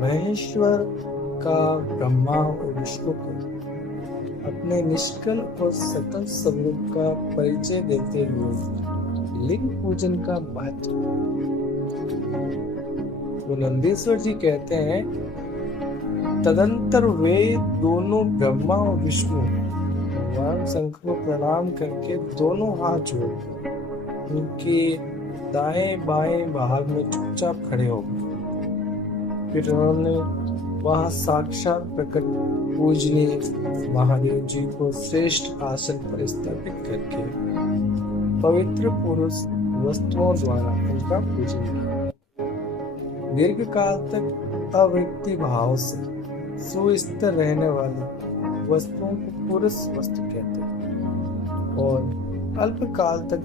महेश्वर का ब्रह्मा और विष्णु को अपने निष्कल और सकल स्वरूप का परिचय देते हुए लिंग पूजन का महत्व। तो नंदीश्वर जी कहते हैं, तदंतर वे दोनों ब्रह्मा और विष्णु भगवान शंकर को प्रणाम करके दोनों हाथ जोड़ उनके दाएं बाएं भाग में चुपचाप खड़े हो गए। फिर उन्होंने वहां साक्षात प्रकट पूजनीय महादेव जी को श्रेष्ठ आसन पर स्थापित करके पवित्र पुरुष वस्तुओं द्वारा उनका पूजन किया। दीर्घ काल तक अव्यक्ति भाव से सुस्थिर रहने वाली वस्तुओं को पुरुष वस्तु कहते हैं और अल्प काल तक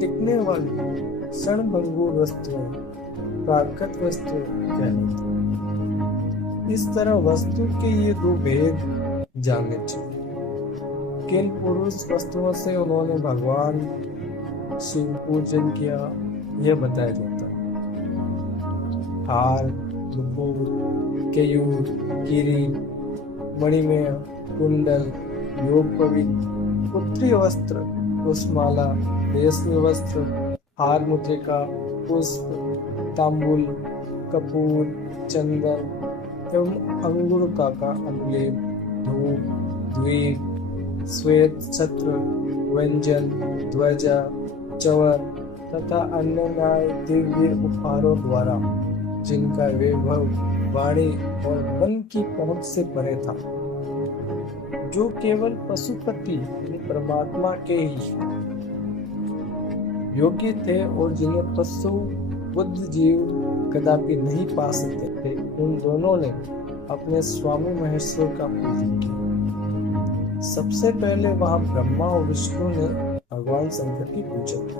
टिकने वाली क्षणभंगुर वस्तुएं प्राकृत वस्तुएं कहलाती हैं। इस तरह वस्तु के ये दो भेद जानने चाहिए। किन पुरुष वस्तुओं से उन्होंने भगवान शिव पूजन किया, यह बताया जाता है। हार, नुपुर, केयूर, किरीट, मणिमय, कुंडल, योगपवीत, पुत्री वस्त्र, पुष्पमाला, रेशमी वस्त्र, हार मुद्रिका, पुष्प, तांबुल, कपूर, चंदन एवं अंगुरका का अनुलेप, धूप, द्वीप, श्वेत छत्र, व्यंजन, ध्वजा, चवर तथा अन्य न्याय दिव्य उपहारों द्वारा जिनका वैभव वाणी और मन की पहुंच से परे था, जो केवल पशुपति यानी परमात्मा के ही योग्य थे और जिन्हें पशु बुद्ध जीव कदापि नहीं पा सकते थे, उन दोनों ने अपने स्वामी महेश्वर का पूजन किया। सबसे पहले वहां ब्रह्मा और विष्णु ने भगवान शंकर की पूजा की।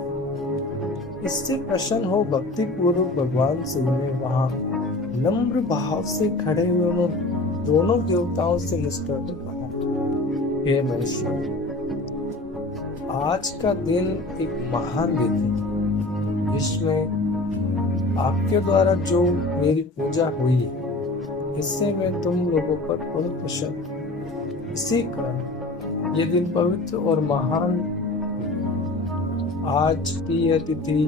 इससे प्रसन्न हो भक्ति पूर्वक भगवान शिव ने वहां नम्र भाव से खड़े हुए उन दोनों देवताओं से मुस्कुरा कर कहा, हे महेश्वर, आज का दिन एक महान दिन है। इसमें आपके द्वारा जो मेरी पूजा हुई इससे मैं तुम लोगों पर पूर्ण प्रसन्न। इसी कारण ये दिन पवित्र और महान। आज की यह तिथि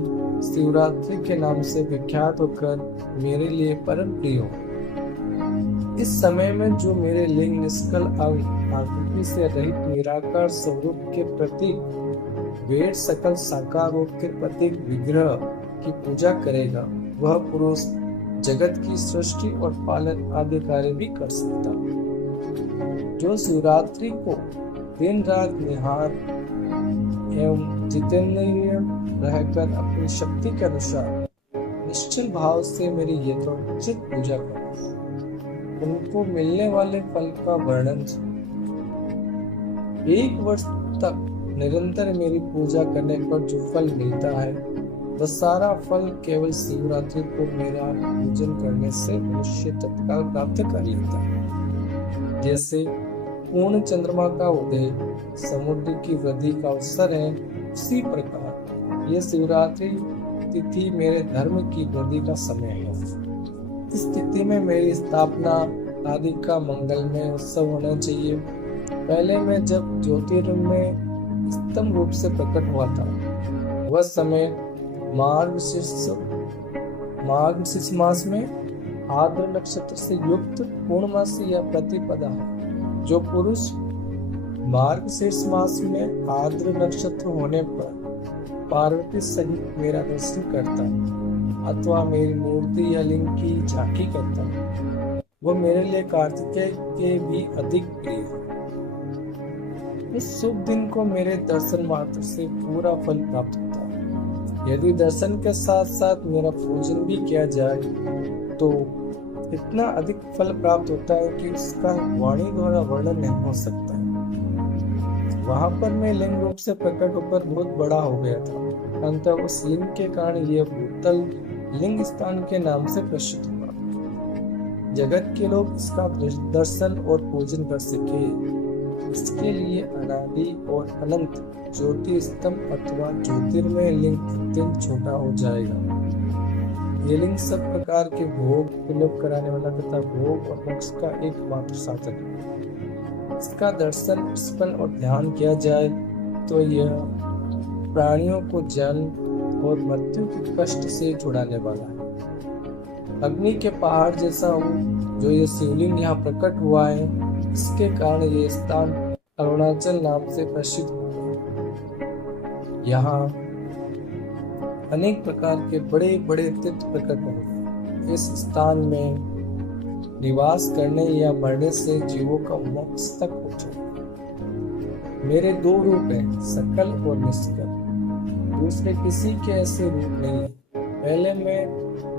शिवरात्रि के नाम से विख्यात होकर मेरे लिए परम प्रिय हो। इस समय में जो मेरे लिंग निष्कल अंग आकृति से रहित निराकार स्वरूप के प्रतीक वेद सकल साकार रूप के प्रतीक विग्रह की पूजा करेगा, वह पुरुष जगत की सृष्टि और पालन आदि कार्य भी कर सकता है। जो शिवरात्रि को दिन रात निहार एवं जितेंद्रिय रहकर अपनी शक्ति के अनुसार निश्चल भाव से मेरी यथोचित पूजा करे, उनको मिलने वाले फल का वर्णन। एक वर्ष तक निरंतर मेरी पूजा करने पर जो फल मिलता है, वह सारा फल केवल शिवरात्रि को मेरा पूजन करने से मनुष्य तत्काल प्राप्त कर लेता है। जैसे पूर्ण चंद्रमा का उदय समुद्र की वृद्धि का अवसर है, उसी प्रकार यह शिवरात्रि तिथि मेरे धर्म की वृद्धि का समय है। इस तिथि में मेरी स्थापना आदि का मंगलमय उत्सव होना चाहिए। पहले मैं जब ज्योतिर्लिंग में स्तंभ रूप से प्रकट हुआ था, वह समय मार्गशीर्ष मास में आद्र नक्षत्र से युक्त पूर्णमासी या प्रतिपदा है। जो पुरुष मार्गशीर्ष मास में आद्र नक्षत्र होने पर पार्वती सहित मेरा दर्शन करता है अथवा मेरी मूर्ति या लिंग की झांकी करता है, वह मेरे लिए कार्तिकेय के भी अधिक प्रिय है। इस शुभ दिन को मेरे दर्शन मात्र से पूरा फल प्राप्त होता है। यदि दर्शन के साथ साथ मेरा पूजन भी किया जाए तो इतना अधिक फल प्राप्त होता है कि उसका वाणी द्वारा वर्णन नहीं हो सकता है। वहां पर मैं लिंग रूप से प्रकट होकर बहुत बड़ा हो गया था, अंततः उस लिंग के कारण यह भूतल लिंग स्थान के नाम से प्रसिद्ध हुआ। जगत के लोग इसका दर्शन और पूजन कर सके, इसके लिए अनादि और अनंत ज्योति स्तंभ अथवा ज्योतिर्मय लिंग अत्यंत छोटा हो जाएगा। ये लिंग सब प्रकार के भोग सुलभ कराने वाला तथा भोग और मोक्ष का एकमात्र साधन है। इसका दर्शन, स्मरण और ध्यान किया जाए तो यह प्राणियों को जन्म और मृत्यु के कष्ट से छुड़ाने वाला है। अग्नि के पहाड़ जैसा हूँ जो ये शिवलिंग यहाँ प्रकट हुआ है, इसके कारण ये स्थान अरुणाचल नाम से प्रसिद्ध है। यहाँ अनेक प्रकार के बड़े बड़े तीर्थ प्रकट हुए। इस स्थान में निवास करने या मरने से जीवों का मोक्ष तक हो जाए। मेरे दो रूप हैं, सकल और निष्कल। दूसरे किसी के ऐसे रूप नहीं है। पहले मैं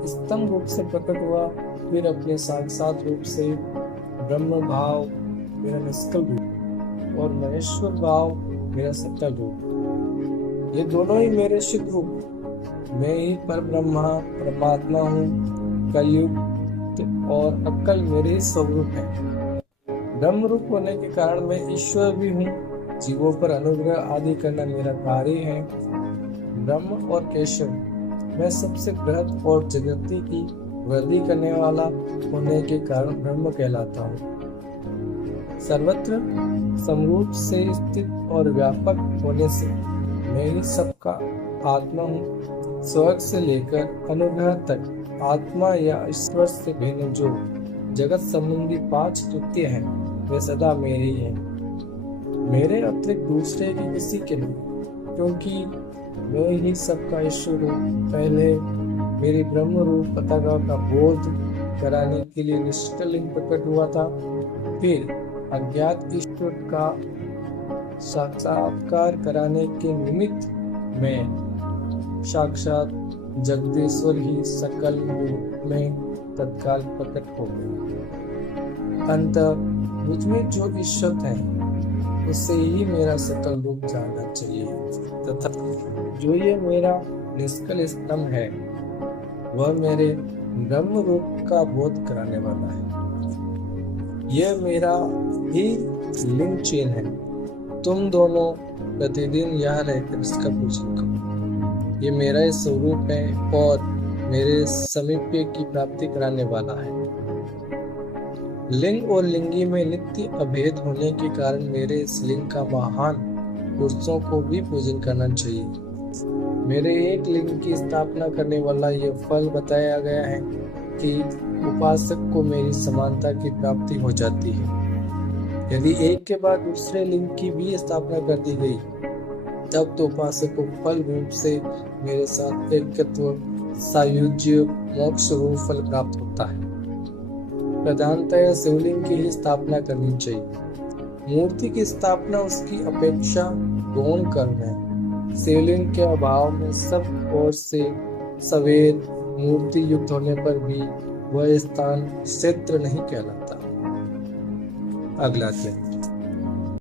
स्तंभ रूप से प्रकट हुआ, फिर अपने साक्षात रूप से ब्रह्म भाव मेरा निष्कल रूप और महेश्वर भाव मेरा सकल रूप, ये दोनों ही मेरे सिद्ध रूप। मैं ही पर ब्रह्मा परमात्मा हूँ। कलयुग और अक्कल मेरे ही स्वरूप है। ब्रह्म रूप होने के कारण मैं ईश्वर भी हूँ। जीवों पर अनुग्रह आदि करना मेरा कार्य है। ब्रह्म और केशव, मैं सबसे बृहद और जगती की वृद्धि करने वाला होने के कारण ब्रह्म कहलाता हूँ। सर्वत्र समरूप से स्थित और व्यापक होने से मैं ही सबका आत्मा हूँ। स्वर्ग से लेकर अनुग्रह तक आत्मा या ईश्वर से भिन्न जो जगत संबंधी 5 तृतीय हैं, वे सदा मेरे ही हैं। मेरे अतिरिक्त दूसरे की किसी के नहीं, क्योंकि मैं ही सबका ईश्वर हूँ। पहले मेरी ब्रह्म रूप पताका का बोध कराने के लिए निष्कल लिंग प्रकट हुआ था। फिर अज्ञात ईश्वर का साक्षात्कार कराने के निमित्त मैं साक्षात जगदीश्वर ही सकल रूप में तत्काल प्रकट हो गए। अंततः मुझ में जो ईश्वर है उससे ही मेरा सकल रूप जानना चाहिए, तथा जो ये मेरा निष्कल स्तंभ है वह मेरे ब्रह्म रूप का बोध कराने वाला है। यह मेरा ही लिंग चेन है। तुम दोनों प्रतिदिन यहाँ रहकर इसका पूजन करो। ये मेरा ही स्वरूप है और मेरे समीप्य की प्राप्ति कराने वाला है। लिंग और लिंगी में नित्य अभेद होने के कारण मेरे इस लिंग का महान पुरुषों को भी पूजन करना चाहिए। मेरे एक लिंग की स्थापना करने वाला यह फल बताया गया है कि उपासक को मेरी समानता की प्राप्ति हो जाती है। यदि एक के बाद दूसरे लिंग की भी स्थापना कर दी गई, तब तो उपासक को फल रूप से मेरे साथ एकत्व सायुज्य मोक्ष रूप फल प्राप्त होता है। प्रधानतः शिवलिंग की ही स्थापना करनी चाहिए। मूर्ति की स्थापना उसकी अपेक्षा गौण कर्म है। शिवलिंग के अभाव में सब ओर से सवेर मूर्ति युक्त होने पर भी वह स्थान क्षेत्र नहीं कहलाता। अगला अध्याय।